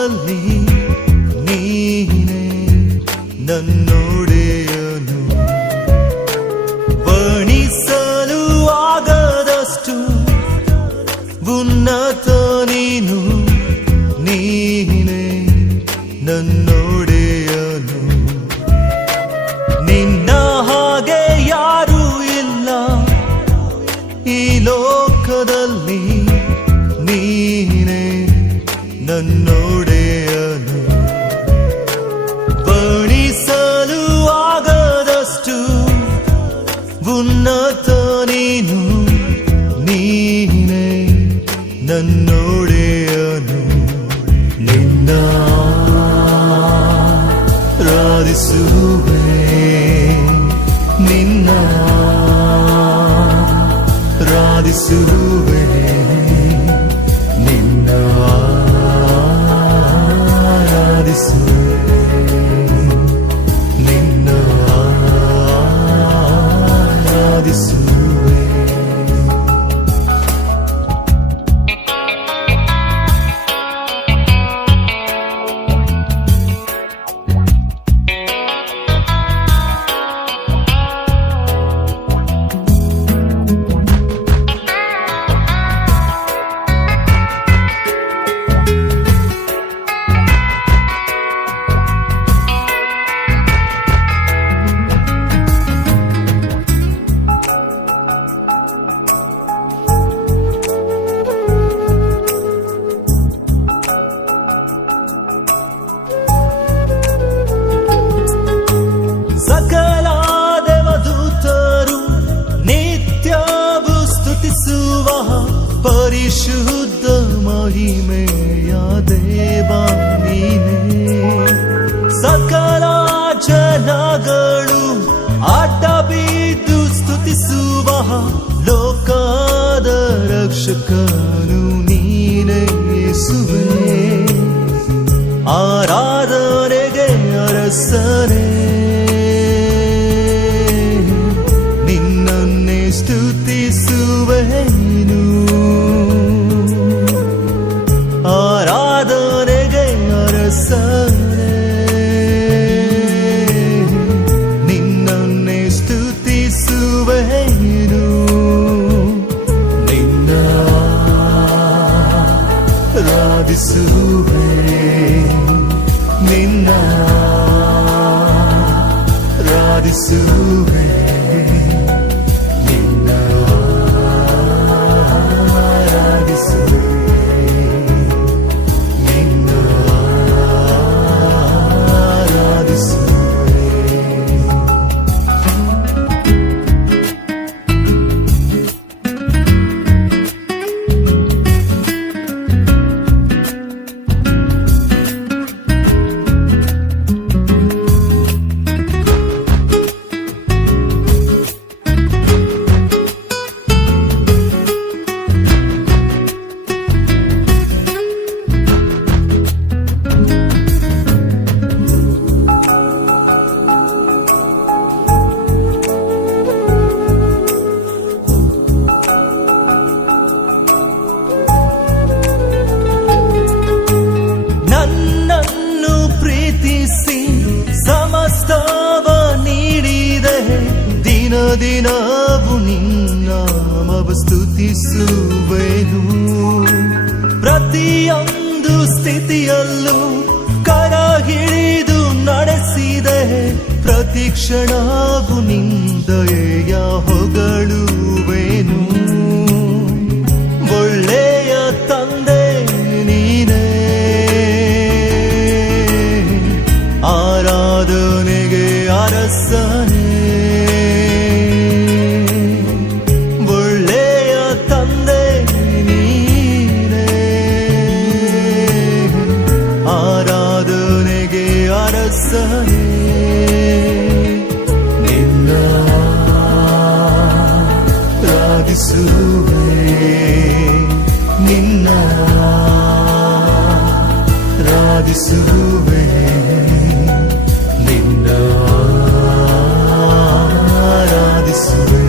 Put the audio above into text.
ಲೋಕದಲ್ಲಿ ನೀನೇ ನನ್ನೊಡೆಯನು. ವರ್ಣಿಸಲು ಆಗದಷ್ಟು ಉನ್ನತ ನೀನು, ನೀನೇ ನನ್ನೊಡೆಯನು. ನಿನ್ನ ಹಾಗೆ ಯಾರೂ ಇಲ್ಲ ಈ ಲೋಕದಲ್ಲಿ, ನೀನೇ ನನ್ನೊಡೆಯನು. ವರ್ಣಿಸಲು ಆಗದಷ್ಟು ಉನ್ನತ ನೀನು, ನೀನೇ ನನ್ನೊಡೆಯನು. ನಿನ್ನ ಆರಾಧಿಸುವೆ, ನಿನ್ನ ಆರಾಧಿಸುವೆ, ನಿನ್ನ ಆರಾಧಿಸುವೆ, ನಿನ್ನ ಆರಾಧಿಸುವೆ. ಸಕಲ ದೇವದೂತರು ನಿತ್ಯವೂ ಸ್ತುತಿಸುವ ಪರಿಶುದ್ಧ ಮಹಿಮೆಯ ದೇವ ನೀನೇ. ಸಕಲ ಜನಗಳು ಅಡ್ಡ ಬಿದ್ದು ಸ್ತುತಿಸುವ ಲೋಕದ ರಕ್ಷಕನು ನೀನೇ ಯೇಸುವೇ. ಆರಾಧನೆಗೆ ಅರಸನೇ, ನಿನ್ನನ್ನೇ ಸ್ತುತಿಸುವೆನು. ಆರಾಧನೆಗೆ ಅರಸನೇ, ನಿನ್ನನ್ನೇ ಸ್ತುತಿಸುವೆನು. ನಿನ್ನ ಆರಾಧಿಸುವೆ, ನಿನ್ನ ಆರಾಧಿಸುವೆ, ನಿನ್ನ ಆರಾಧಿಸುವೆ, ನಿನ್ನ ಆರಾಧಿಸುವೆ. ಸಮಸ್ತವ ನೀಡಿದೆ, ದಿನ ದಿನವು ನಿನ್ನಾಮವ ಸ್ತುತಿಸುವೆನು. ಪ್ರತಿಯೊಂದು ಸ್ಥಿತಿಯಲ್ಲೂ ಕರ ಹಿಡಿದು ನಡೆಸಿದೆ, ಪ್ರತಿ ಕ್ಷಣವು ನಿಂದೆಯ ಹೊಗಳುವೆನು. ಒಳ್ಳೆಯ ತಂದೆ ನೀನೇ, ಆರಾಧನೆಗೆ ಅರಸನೇ. ಒಳ್ಳೆಯ ತಂದೆ ನೀನೇ, ಆರಾಧನೆಗೆ ಅರಸನೇ. ನಿನ್ನ ಆರಾಧಿಸುವೆ, ನಿನ್ನ ಆರಾಧಿಸುವೆ, ನಿನ್ನ ಆರಾಧಿಸುವೆ.